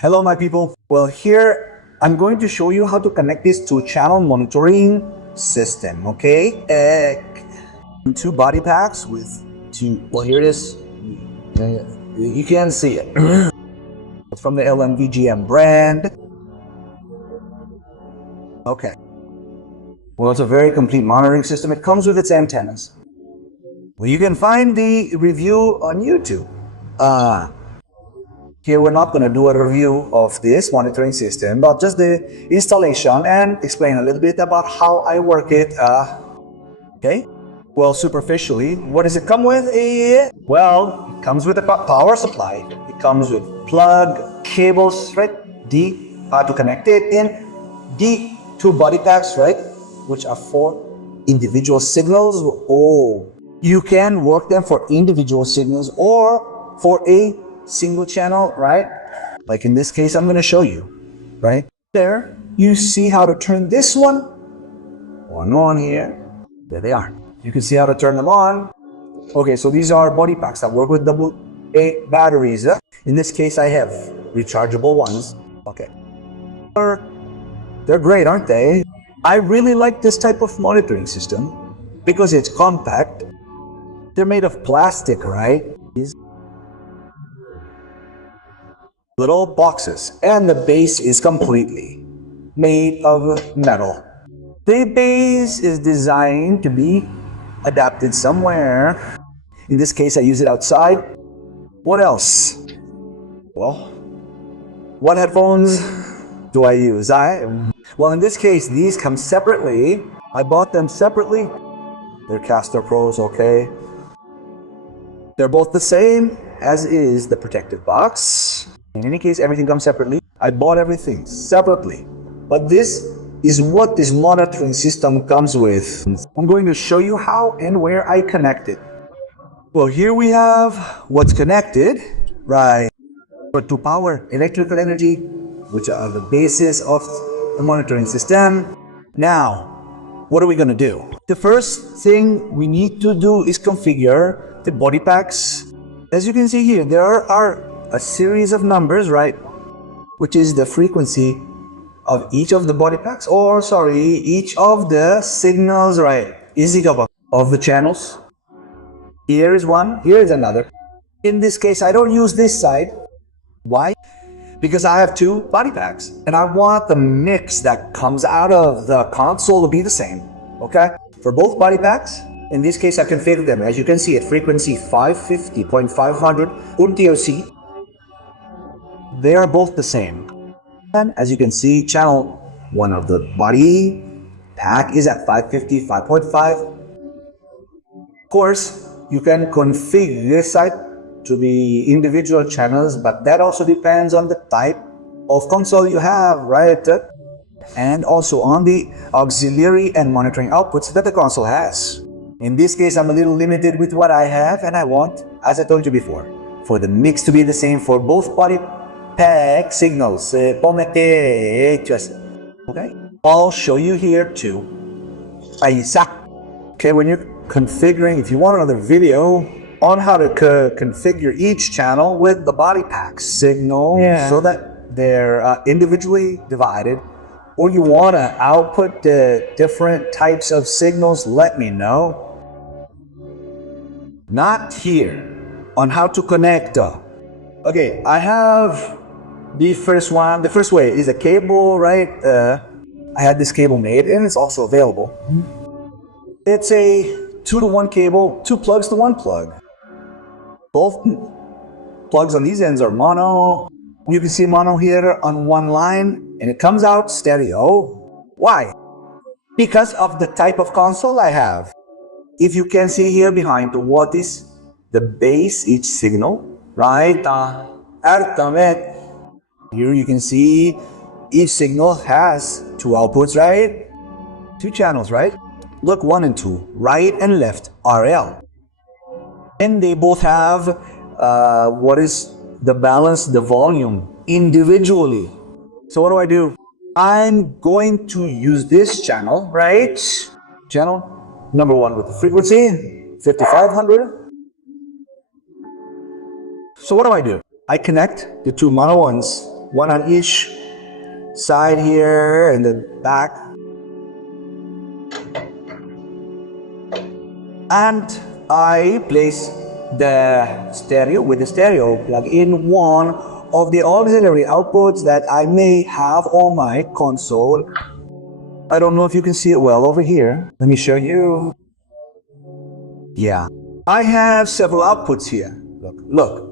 Hello my people. Well, here I'm going to show you how to connect this to channel monitoring system, okay? Two body packs with two, well here it is. You can see it. It's from the LMBGM brand. Okay. Well, it's a very complete monitoring system. It comes with its antennas. Well, you can find the review on YouTube. Here we're not going to do a review of this monitoring system, but just the installation and explain a little bit about how I work it. Okay. Well, superficially, what does it come with? Well, it comes with a power supply. It comes with plug, cables, right? To connect it in. Two body packs, right? Which are for individual signals. Oh, you can work them for individual signals or for a single channel, right? Like in this case, I'm going to show you, right? There, you see how to turn this one on here. There they are. You can see how to turn them on. Okay, so these are body packs that work with AA batteries. In this case, I have rechargeable ones. Okay. They're great, aren't they? I really like this type of monitoring system because it's compact. They're made of plastic, right? These little boxes, and the base is completely made of metal. The base is designed to be adapted somewhere. In this case, I use it outside. What else? Well, what headphones do I use? Well, in this case, these come separately. I bought them separately. They're Caster Pros, okay? They're both the same, as is the protective box. In any case, everything comes separately. I bought everything separately. But this is what this monitoring system comes with. I'm going to show you how and where I connect it. Well, here we have what's connected, right? But to power electrical energy, which are the basis of the monitoring system. Now, what are we going to do? The first thing we need to do is configure the body packs. As you can see here, there are a series of numbers, right? Which is the frequency of each of the body packs, or sorry, each of the signals, right? Of the channels. Here is one, here is another. In this case, I don't use this side. Why? Because I have two body packs and I want the mix that comes out of the console to be the same, okay? For both body packs, in this case I configured them, as you can see, at frequency 550.500 UTOC. They are both the same. And as you can see, channel one of the body pack is at 555.5. Of course, you can configure this side to be individual channels, but that also depends on the type of console you have, right? And also on the auxiliary and monitoring outputs that the console has. In this case, I'm a little limited with what I have, and I want, as I told you before, for the mix to be the same for both body pack signals. Okay? I'll show you here too. Okay, when you're configuring, if you want another video on how to configure each channel with the body pack signal, so that they're individually divided, or you want to output the different types of signals, let me know. Not here on how to connect. Okay, I have the first one. The first way is a cable, right? I had this cable made and it's also available. It's a 2-to-1 cable, 2 plugs to 1 plug. Both plugs on these ends are mono. You can see mono here on one line, and it comes out stereo. Why? Because of the type of console I have. If you can see here behind what is the base each signal, right? Here you can see each signal has 2 outputs, right? 2 channels, right? Look, 1 and 2, right and left, RL. And they both have what is the balance, the volume, individually. So what do? I'm going to use this channel, right? Channel number 1 with the frequency, 5500. So what do? I connect the 2 mono ones one on each side here and the back. And I place the stereo with the stereo plug in one of the auxiliary outputs that I may have on my console. I don't know if you can see it well over here. Let me show you. Yeah, I have several outputs here. Look,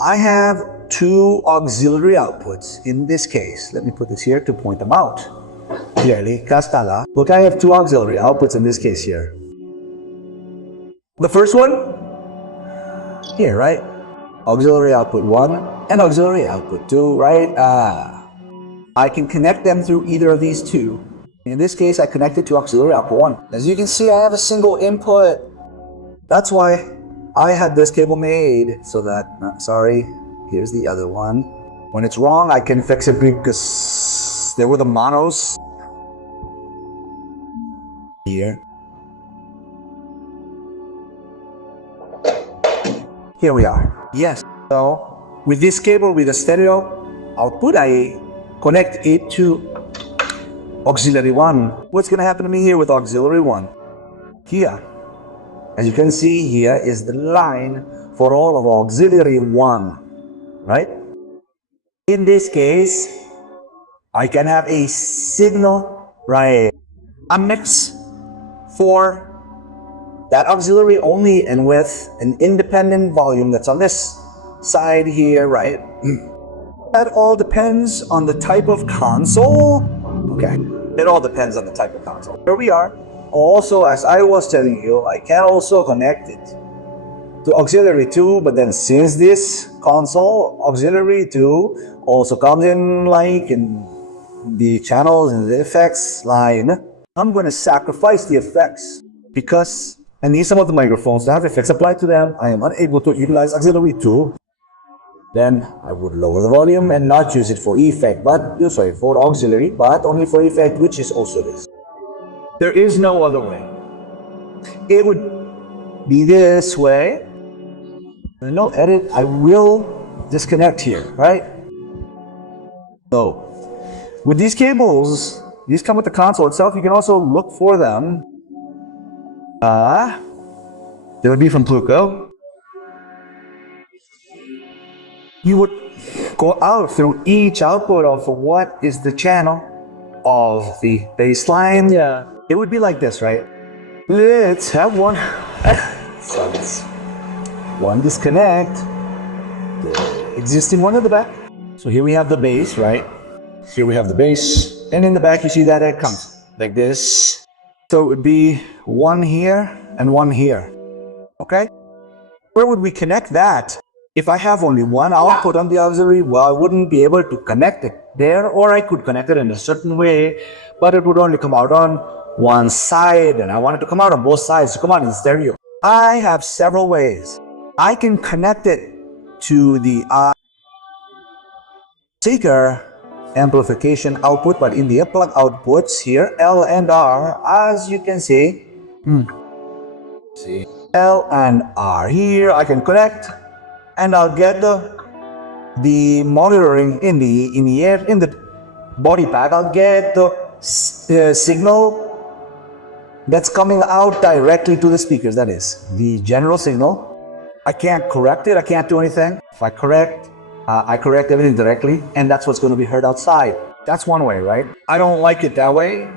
I have two auxiliary outputs in this case. Let me put this here to point them out clearly. Castala. Look, I have two auxiliary outputs in this case here. The first one here, right? Auxiliary output 1 and auxiliary output 2, right? I can connect them through either of these two. In this case, I connected to auxiliary output 1. As you can see, I have a single input. That's why I had this cable made, so that, sorry, here's the other one. When it's wrong, I can fix it because there were the monos here. Here we are. Yes. So with this cable, with the stereo output, I connect it to auxiliary 1. What's going to happen to me here with auxiliary 1? Here, as you can see, here is the line for all of auxiliary 1, right? In this case, I can have a signal, right? A mix for that auxiliary only and with an independent volume that's on this side here, right? That all depends on the type of console. Okay, it all depends on the type of console. Here we are. Also, as I was telling you, I can also connect it to auxiliary 2, but then since this console, auxiliary 2 also comes in like in the channels and the effects line, I'm going to sacrifice the effects because I need some of the microphones to have effects applied to them. I am unable to utilize auxiliary 2. Then I would lower the volume and not use it for effect, for auxiliary, but only for effect, which is also this. There is no other way. It would be this way. No edit, I will disconnect here, right? So, with these cables, these come with the console itself. You can also look for them. They would be from Pluco. You would go out through each output of what is the channel of the baseline. Yeah. It would be like this, right? Let's have one. So let's one disconnect. The existing one at the back. So here we have the bass, right? Here we have the bass. And in the back you see that it comes like this. So it would be one here and one here. Okay? Where would we connect that? If I have only one output on the auxiliary, well, I wouldn't be able to connect it there, or I could connect it in a certain way, but it would only come out on one side, and I want it to come out on both sides, to come out in stereo. I have several ways. I can connect it to the seeker amplification output, but in the plug outputs here, L and R, as you can see, L and R here, I can connect, and I'll get the monitoring in the body pack. I'll get the signal that's coming out directly to the speakers. That is the general signal. I can't correct it. I can't do anything. If I correct everything directly, and that's what's going to be heard outside. That's one way, right? I don't like it that way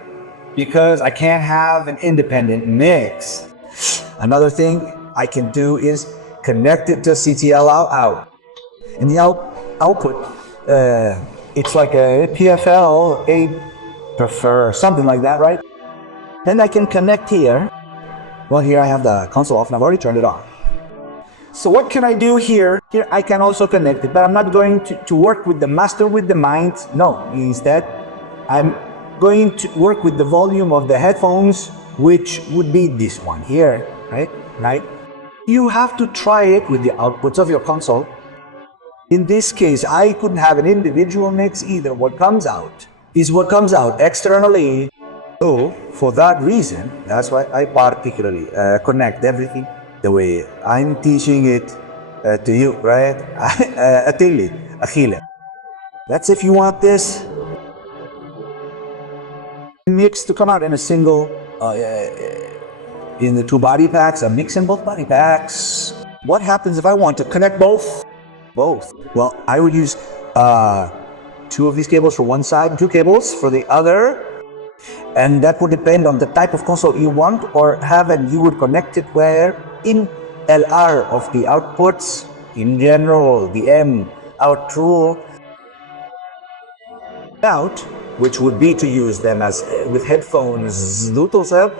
because I can't have an independent mix. Another thing I can do is connect it to CTL out. And the output, it's like a PFL, a prefer, something like that, right? Then I can connect here. Well, here I have the console off and I've already turned it on. So what can I do here? Here I can also connect it, but I'm not going to work with the master with the mind. No, instead, I'm going to work with the volume of the headphones, which would be this one here, right? You have to try it with the outputs of your console. In this case, I couldn't have an individual mix either. What comes out is what comes out externally. So, for that reason, that's why I particularly connect everything the way I'm teaching it to you, right? Achille. That's if you want this mix to come out in a single, in the two body packs, a mix in both body packs. What happens if I want to connect both? Well, I would use two of these cables for one side and two cables for the other. And that would depend on the type of console you want or have, and you would connect it where in LR of the outputs, in general, the M out rule, out, which would be to use them as with headphones, Bluetooth.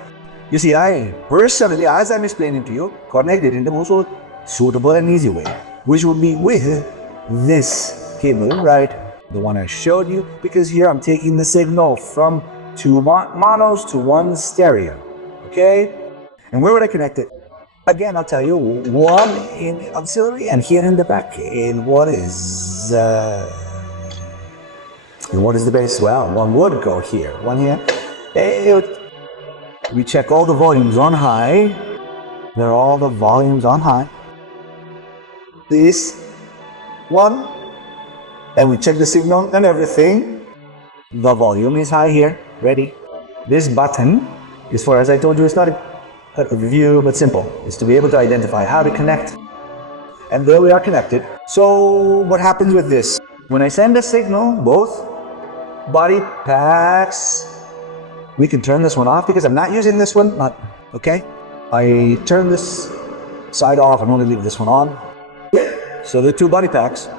You see, I personally, as I'm explaining to you, connect it in the most suitable and easy way, which would be with this cable, right? The one I showed you, because here I'm taking the signal from two monos to one stereo, okay? And where would I connect it? Again, I'll tell you, one in auxiliary and here in the back. And what is the bass? Well, one would go here, one here. We check all the volumes on high. They're all the volumes on high. This one, and we check the signal and everything. The volume is high here, ready. This button is for, as I told you, it's not a review, but simple. It's to be able to identify how to connect. And there we are connected. So what happens with this? When I send a signal, both body packs, we can turn this one off because I'm not using this one, okay? I turn this side off and only leave this one on. So the two body packs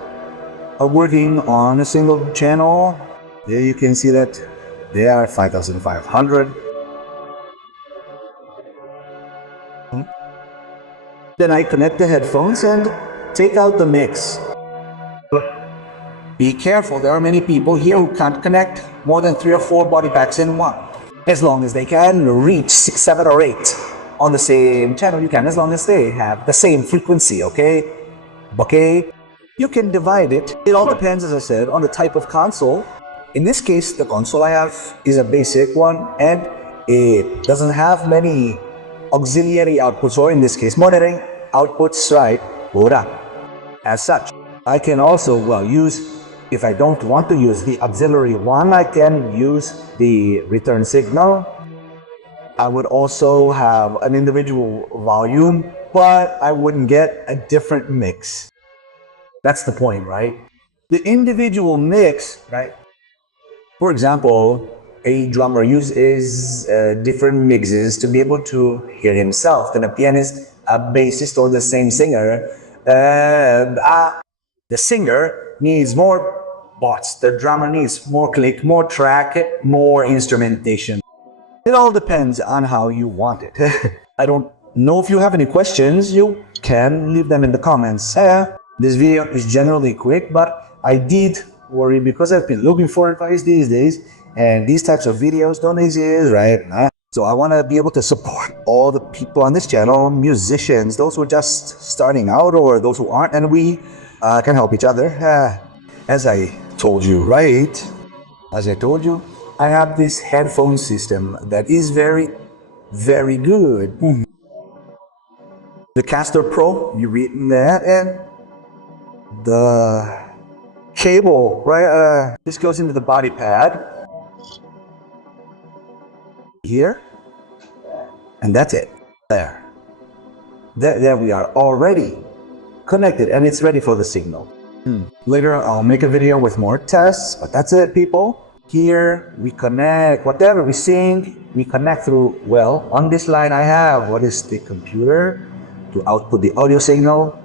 are working on a single channel. There you can see that they are 5,500. Then I connect the headphones and take out the mix. Be careful, there are many people here who can't connect more than 3 or 4 body packs in one. As long as they can reach 6, 7 or 8 on the same channel, you can, as long as they have the same frequency, okay? Okay? You can divide it. It all depends, as I said, on the type of console. In this case, the console I have is a basic one and it doesn't have many auxiliary outputs, or in this case, monitoring outputs, right? AHORA. As such, I can also, well, use, if I don't want to use the auxiliary one, I can use the return signal. I would also have an individual volume, but I wouldn't get a different mix. That's the point, right? The individual mix, right? For example, a drummer uses different mixes to be able to hear himself than a pianist, a bassist, or the same singer. The singer needs more bots, the drummer needs more click, more track, more instrumentation. It all depends on how you want it. I don't know if you have any questions, you can leave them in the comments. This video is generally quick, but I did worry because I've been looking for advice these days, and these types of videos don't exist, right? So I want to be able to support all the people on this channel, musicians, those who are just starting out or those who aren't, and we can help each other. As I told you, right? As I told you, I have this headphone system that is very, very good. The Caster Pro, you read that, and the cable, right? This goes into the body pad here, and that's it. There we are, already connected, and it's ready for the signal. Later I'll make a video with more tests, but that's it, people. Here we connect whatever we sing, we connect through, well, on this line I have what is the computer to output the audio signal,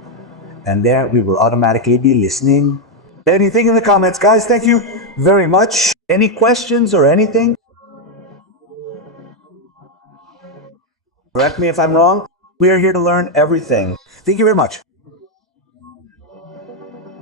and there we will automatically be listening. Anything in the comments, guys? Thank you very much. Any questions or anything? Correct me if I'm wrong. We are here to learn everything. Thank you very much.